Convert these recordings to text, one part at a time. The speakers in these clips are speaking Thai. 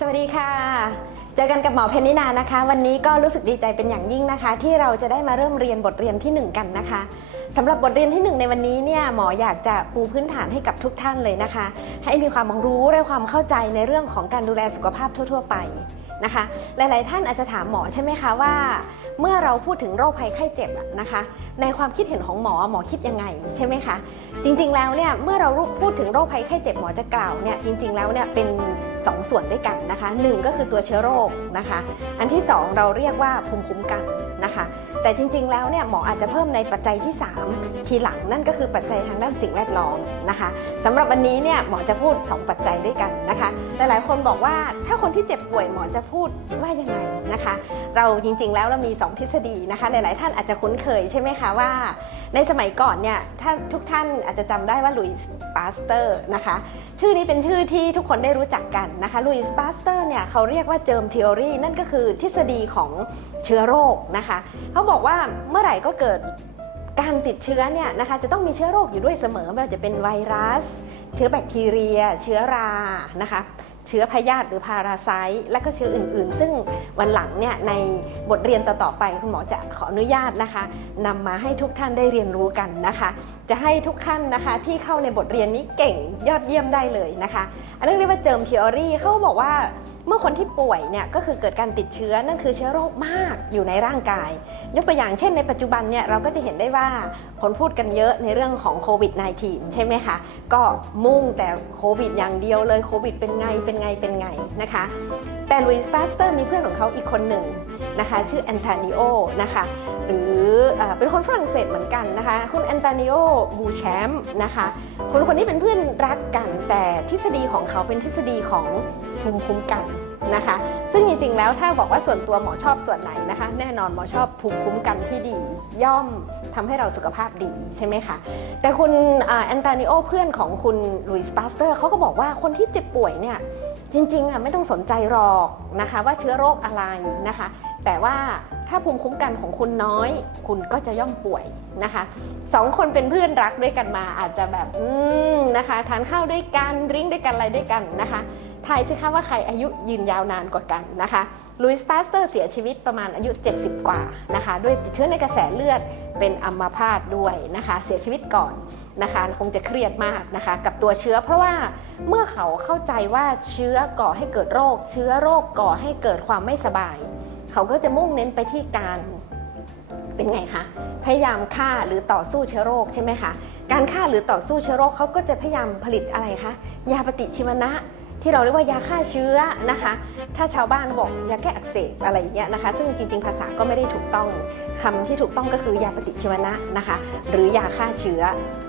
สวัสดีค่ะ เจอกันกับหมอเพนนินานะคะ วันนี้ก็รู้สึกดีใจเป็นอย่างยิ่งนะคะ ที่เราจะได้มาเริ่มเรียนบทเรียนที่ 1 กันนะคะสำหรับบทเรียนที่ 1 ในวันนี้เนี่ยหมออยากจะปูพื้นฐานให้กับทุกท่านเลยนะคะ ให้มีความรู้และความเข้าใจในเรื่องของการดูแลสุขภาพทั่ว ๆ ไปนะคะ หลาย ๆ ท่านอาจจะถามหมอใช่ไหมคะว่า เมื่อเราพูดถึงโรคภัยไข้เจ็บนะคะ ในความคิดเห็นของหมอหมอคิดยังไงใช่ไหมคะ จริงๆแล้วเนี่ยเมื่อเราพูดถึงโรคภัยไข้เจ็บหมอจะกล่าวเนี่ยจริง ๆแล้วเนี่ยเป็นสองส่วนด้วยกันนะคะหนึ่งก็คือตัวเชื้อโรคนะคะ อันที่สองเราเรียกว่าภูมิคุ้มกันนะคะ แต่จริง ๆ แล้วเนี่ยหมออาจจะเพิ่มในปัจจัยที่ 3 ทีหลังนั่นก็คือปัจจัยทางด้านสิ่งแวดล้อมนะคะสำหรับวันนี้เนี่ยหมอจะพูด 2 ปัจจัยด้วยกันนะคะ หลายๆคนบอกว่าถ้าคนที่เจ็บป่วยหมอจะพูดว่ายังไงนะคะ เราจริง ๆ แล้วเรามี 2ทฤษฎีนะคะ หลาย ๆ ท่านอาจจะคุ้นเคยใช่ไหมคะว่า ในสมัยก่อนเนี่ยถ้าทุกท่านอาจจะจำได้ว่าลุยส์ปาสเตอร์นะคะ ชื่อนี้เป็นชื่อที่ทุกคนได้รู้จักกันนะคะลุยส์ปาสเตอร์เนี่ยเขาเรียกว่าเจิมทอรีนั่นก็คือทฤษฎีของเชื้อโรคนะคะเขาบอกว่าเมื่อไหร่ก็เกิดการติดเชื้อเนี่ยนะคะจะต้องมีเชื้อโรคอยู่ด้วยเสมอไม่ว่าจะเป็นไวรัส เชื้อแบคทีเรีย เชื้อรานะคะ เชื้อพยาธิหรือพาราไซต์และก็เชื้ออื่น ๆ ซึ่งวันหลังเนี่ยในบทเรียนต่อๆไปคุณหมอจะขออนุญาตนะคะนำมาให้ทุกท่านได้เรียนรู้กันนะคะ จะให้ทุกท่านนะคะที่เข้าในบทเรียนนี้เก่งยอดเยี่ยมได้เลยนะคะ อันนี้เรียกว่าเจิมทีอรี่เขาบอกว่า เมื่อคนที่ป่วยเนี่ยก็คือเกิดการติดเชื้อนั่นคือเชื้อโรคมากอยู่ในร่างกาย ยกตัวอย่างเช่นในปัจจุบันเนี่ยเราก็จะเห็นได้ว่าคนพูดกันเยอะในเรื่องของโควิด -19 ใช่ไหมคะก็มุ่งแต่โควิดอย่างเดียวเลยโควิดเป็นไงเป็นไงเป็นไงนะคะแต่ลุยส์ปาสเตอร์มีเพื่อนของเขาอีกคนหนึ่งนะคะชื่อแอนโทนิโอนะคะหรือเออเป็นคนฝรั่งเศสเหมือนกันนะคะคุณแอนโทนิโอบูแชมป์นะคะคนคนนี้เป็นเพื่อนรักกันแต่ทฤษฎีของเขาเป็นทฤษฎีของ ภูมิคุ้มกันนะคะ ซึ่งจริงๆแล้วถ้าบอกว่าส่วนตัวหมอชอบส่วนไหนนะคะ แน่นอนหมอชอบภูมิคุ้มกันที่ดี ย่อมทำให้เราสุขภาพดีใช่ไหมคะ แต่คุณแอนตานิโอเพื่อนของคุณลุยส์ปาสเตอร์เขาก็บอกว่าคนที่เจ็บป่วยเนี่ย จริงๆอะไม่ต้องสนใจหรอกนะคะว่าเชื้อโรคอะไรนะคะ แต่ว่าถ้าภูมิคุ้มกันของคุณน้อย คุณก็จะย่อมป่วยนะคะสองคนเป็นเพื่อนรักด้วยกันมาอาจจะแบบอืมนะคะทานข้าวด้วยกันดริ้งด้วยกันอะไรด้วยกันนะคะทายสิคะว่าใครอายุยืนยาวนานกว่ากันนะคะ ลุยส์ปาสเตอร์เสียชีวิตประมาณอายุ 70 กว่านะคะ ด้วยติดเชื้อในกระแสเลือดเป็นอัมพาตด้วยนะคะ เสียชีวิตก่อนนะคะคงจะเครียดมากนะคะ กับตัวเชื้อ เพราะว่าเมื่อเขาเข้าใจว่าเชื้อก่อให้เกิดโรค เชื้อโรคก่อให้เกิดความไม่สบาย เขาก็จะมุ่งเน้นไปที่การเป็นไงคะพยายามฆ่าหรือต่อสู้เชื้อโรคใช่ไหมคะการฆ่าหรือต่อสู้เชื้อโรคเขาก็จะพยายามผลิตอะไรคะยาปฏิชีวนะ ที่เราเรียกว่ายาฆ่าเชื้อนะคะ ถ้าชาวบ้านบอกยาแก้อักเสบอะไรอย่างเงี้ยนะคะ ซึ่งจริงๆภาษาก็ไม่ได้ถูกต้องคำที่ถูกต้องก็คือยาปฏิชีวนะนะคะ หรือยาฆ่าเชื้อ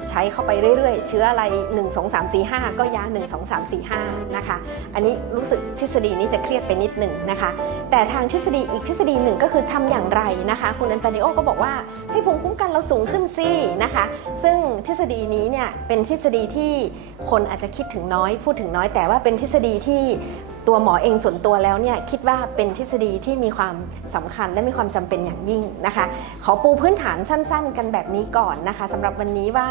ใช้เข้าไปเรื่อยๆ เชื้ออะไร 1 2 3 4 5 ก็ยา 1 2 3 4 5นะคะอันนี้รู้สึกทฤษฎีนี้จะเครียดไปนิดหนึ่งนะคะ แต่ทางทฤษฎีอีกทฤษฎีหนึ่งก็คือทำอย่างไรนะคะ คุณอันตานิโอก็บอกว่า ให้ภูมิคุ้มกันเราสูงขึ้นสินะคะ ซึ่งทฤษฎีนี้เนี่ยเป็นทฤษฎีที่คนอาจจะคิดถึงน้อยพูดถึงน้อย แต่ว่าเป็นทฤษฎีที่ตัวหมอเองส่วนตัวแล้วเนี่ยคิดว่าเป็นทฤษฎีที่มีความสำคัญและมีความจำเป็นอย่างยิ่งนะคะ ขอปูพื้นฐานสั้น ๆ กันแบบนี้ก่อนนะคะสำหรับวันนี้ว่า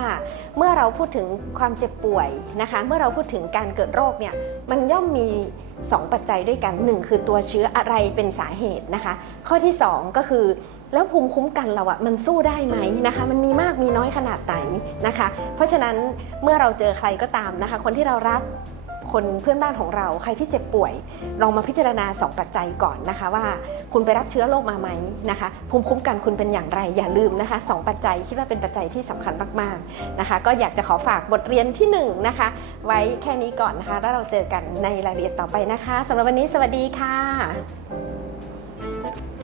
เมื่อเราพูดถึงความเจ็บป่วยนะคะ เมื่อเราพูดถึงการเกิดโรคเนี่ยมันย่อมมี2ปัจจัยด้วยกัน 1 คือตัวเชื้ออะไรเป็นสาเหตุนะคะ ข้อที่ 2 ก็คือ แล้วภูมิคุ้มกันเราอะมันสู้ได้ไหมนะคะ มันมีมากมีน้อยขนาดไหนนะคะ เพราะฉะนั้นเมื่อเราเจอใครก็ตามนะคะ คนที่เรารักคนเพื่อนบ้านของเราใครที่เจ็บป่วยลองมาพิจารณา 2 ปัจจัยก่อนนะคะว่าคุณไปรับเชื้อโรคมาไหมนะคะภูมิคุ้มกันคุณเป็นอย่างไรอย่าลืมนะคะสองปัจจัยคิดว่าเป็นปัจจัยที่สำคัญมากๆนะคะ ก็อยากจะขอฝากบทเรียนที่หนึ่งนะคะ ไว้แค่นี้ก่อนนะคะ แล้วเราเจอกันในรายละเอียดต่อไปนะคะสำหรับวันนี้สวัสดีค่ะ